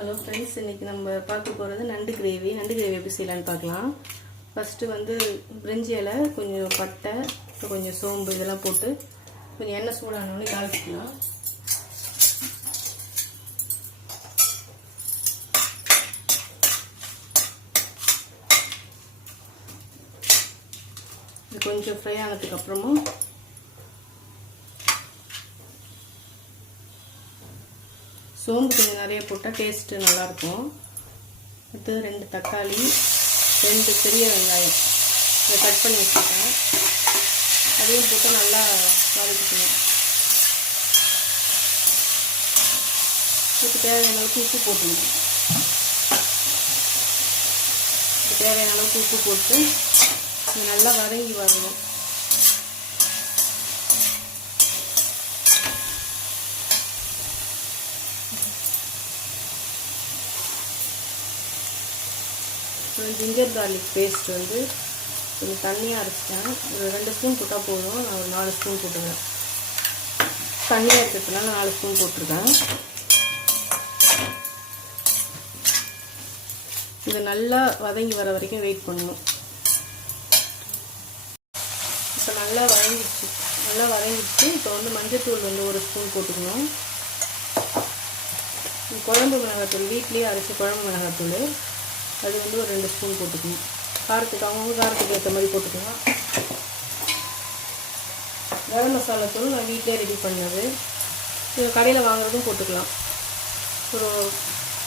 Hello friends, இன்றைக்கி நம்ம பார்க்க போகிறது நண்டு கிரேவி எப்படி செய்யலான்னு பார்க்கலாம். ஃபஸ்ட்டு வந்து பிரிஞ்சி இலை, கொஞ்சம் பட்டை, கொஞ்சம் சோம்பு இதெல்லாம் போட்டு கொஞ்சம் எண்ணெய் சூடானோடனே தாளிச்சிக்கலாம். இது கொஞ்சம் ஃப்ரை ஆனதுக்கப்புறமும் சோம்பு கொஞ்சம் நிறைய போட்டால் டேஸ்ட்டு நல்லாயிருக்கும். அடுத்து 2 தக்காளி, 2 பெரிய வெங்காயம் இதை கட் பண்ணி வச்சுருக்கேன். அதையும் போட்டு நல்லா வதக்கிக்கணும். இதுக்கு தேவையான அளவுக்கு உப்பு போட்டுக்கணும். இதுக்கு தேவையான அளவுக்கு உப்பு போட்டு நல்லா வதங்கி வரணும். ஜிஞ்சர் கார்லிக் பேஸ்ட் வந்து கொஞ்சம் தண்ணியாக அரைச்சிட்டேன். ஒரு 2 ஸ்பூன் போட்டால் போதும். நான் ஒரு 4 ஸ்பூன் போட்டுக்கிறேன். தண்ணியாக இருக்கிறதுனால 4 ஸ்பூன் போட்டிருக்கேன். இது நல்லா வதங்கி வர வரைக்கும் வெயிட் பண்ணணும். இப்போ நல்லா வதங்கிடுச்சு. இப்போ வந்து மஞ்சள்தூள் வந்து 1 ஸ்பூன் போட்டுக்கணும். குழம்பு மிளகாத்தூள் வீட்லேயே அரைச்சி குழம்பு மிளகாத்தூள் அது வந்து ஒரு 2 ஸ்பூன் போட்டுக்கணும். அவங்க காரத்துக்கு ஏற்ற மாதிரி போட்டுக்கலாம். கரம் மசாலா தூள் நான் வீட்டிலே ரெடி பண்ணது. இது கடையில் வாங்குறதும் போட்டுக்கலாம்.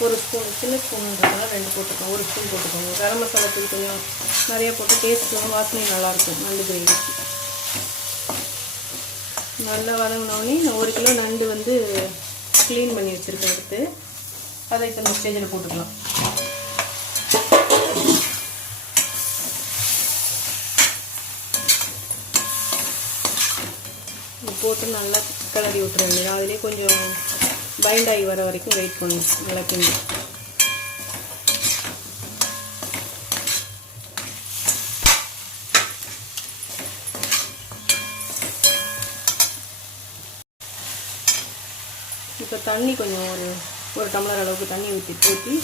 ஒரு ஸ்பூன், சின்ன ஸ்பூனுன்றதுனால 2 போட்டுக்கலாம். 1 ஸ்பூன் போட்டுக்கோங்க. கரம் மசாலா தூள் கொஞ்சம் நிறைய போட்டு டேஸ்ட்டும் வாசனையும் நல்லாயிருக்கும் நண்டு கிரேவிக்கு. நல்லா வதங்கினோடனே நான் 1 கிலோ நண்டு வந்து க்ளீன் பண்ணி வச்சுருக்கேன். எடுத்து அதை இப்போ இந்த ஸ்டேஜில் போட்டுக்கலாம். போட்டு நல்லா கிளறி விட்டுற வேண்டியது. அதிலே கொஞ்சம் பைண்ட் ஆகி வர வரைக்கும் வெயிட் பண்ணணும். நல்லா கிண்டி இப்போ தண்ணி கொஞ்சம் ஒரு டம்ளர் அளவுக்கு தண்ணி ஊற்றி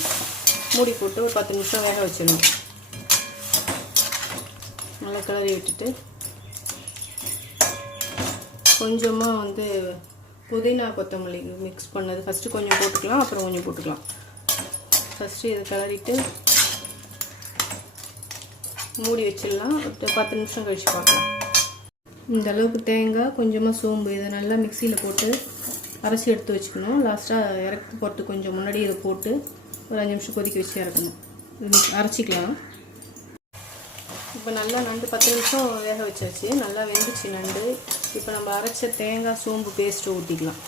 மூடி போட்டு ஒரு 10 நிமிஷம் வேக வச்சிடணும். நல்லா கிளறி விட்டுட்டு கொஞ்சமாக வந்து புதினா கொத்தமல்லி மிக்ஸ் பண்ணது ஃபஸ்ட்டு கொஞ்சம் போட்டுக்கலாம், அப்புறம் கொஞ்சம் போட்டுக்கலாம். ஃபஸ்ட்டு இதை கிளறிட்டு மூடி வச்சிடலாம். 10 நிமிஷம் கழித்து பார்க்கலாம். இந்த அளவுக்கு தேங்காய், கொஞ்சமாக சோம்பு இதை நல்லா மிக்சியில் போட்டு அரைச்சி எடுத்து வச்சுக்கணும். லாஸ்ட்டாக இறக்கி போட்டு கொஞ்சம் முன்னாடி இதை போட்டு ஒரு 5 நிமிஷம் கொதிக்க வச்சு இறக்கணும். இது அரைச்சிக்கலாம். இப்போ நல்லா நண்டு 10 நிமிஷம் வேக வச்சாச்சு. நல்லா வெந்துச்சு நண்டு. இப்போ நம்ம அரைச்ச தேங்காய் சோம்பு பேஸ்ட்டு ஊற்றிக்கலாம்.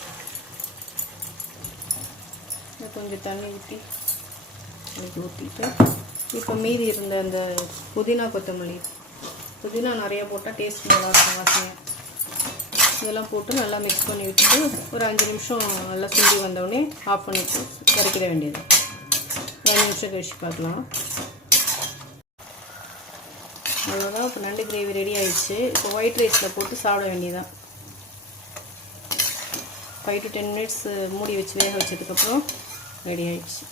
கொஞ்சம் தண்ணி ஊற்றிட்டு இப்போ மீதி இருந்த அந்த புதினா கொத்தமல்லி, புதினா நிறையா போட்டால் டேஸ்ட் நல்லாயிருக்கும், வாசனை. இதெல்லாம் போட்டு நல்லா மிக்ஸ் பண்ணி விட்டுட்டு ஒரு 5 நிமிஷம் நல்லா சுண்டி வந்தோடனே ஆஃப் பண்ணிவிட்டு இறக்கிட வேண்டியது. 5 நிமிஷம் கழிச்சு பார்க்கலாம். அவ்வளோதான். இப்போ நண்டு கிரேவி ரெடி ஆயிடுச்சு. இப்போ ஒயிட் ரைஸில் போட்டு சாப்பிட வேண்டியதான். 5 to 10 மினிட்ஸ் மூடி வச்சு வேக வச்சதுக்கப்புறம் ரெடி ஆயிடுச்சு.